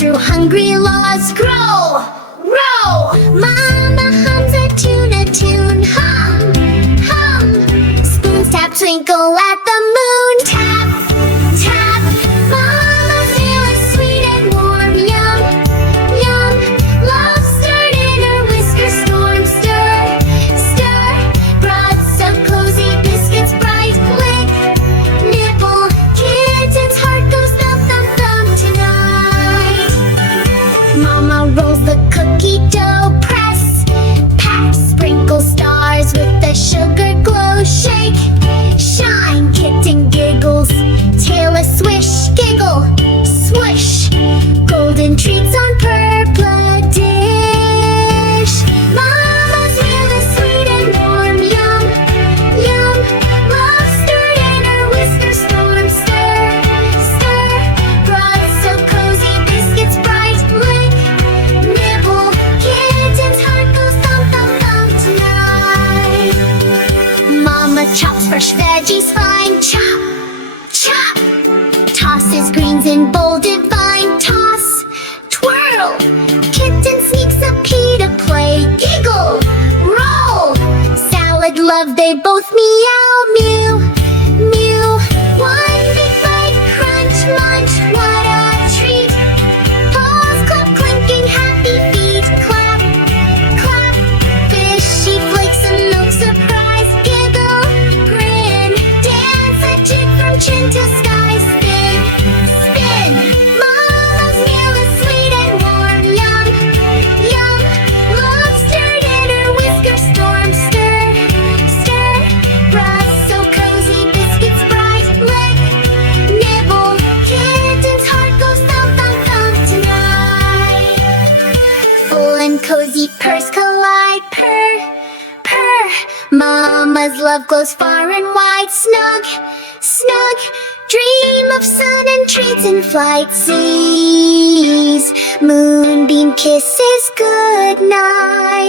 through hungry laws grow, row. Mama hums a tune, hum, hum. Spoons tap, twinkle at the moon, tap, tap. Mama's meal is sweet and warm, yum, yum. Love stirred in her whiskers, storm, stir, stir. Broth so cozy, biscuits bright, lick, nibble. Kitten's heart goes thump, thump, thump tonight. Mama rolls the cookie dough, press, pat, sprinkle stars with the sugar glow. Shake, shine, kitten giggles, tail a swish, giggle, swoosh. Golden treats on purple dish. Mama's meal is sweet and warm, yum, yum. Love stirred in her whiskers, storm, stir, stir. Broth so cozy, biscuits bright, lick, nibble. Kitten's heart goes thump, thump, thump tonight. Mama chops fresh veggies fine, chop, chop. Tosses greens in bowl divine, toss, twirl. Kitten sneaks a pea to play, giggle, roll. Salad love, they both meow, mew, mew. One big bite, crunch, munch, what a treat. Paws clap, clinking, happy feet, clap, clap. Fishy flakes and milk surprise, giggle, grin. Dance a jig from chin to sky, spin, spin. Mama's meal is sweet and warm, yum, yum. Love stirred in her whiskers, storm, stir, stir. Broth so cozy, biscuits bright, lick, nibble. Kitten's heart goes thump, thump, thump tonight. Full and cozy purrs collide, purr, purr. Mama's love glows far and wide, snug, snug. Dream of sun and treats in flight, seas. Moonbeam kisses, good night.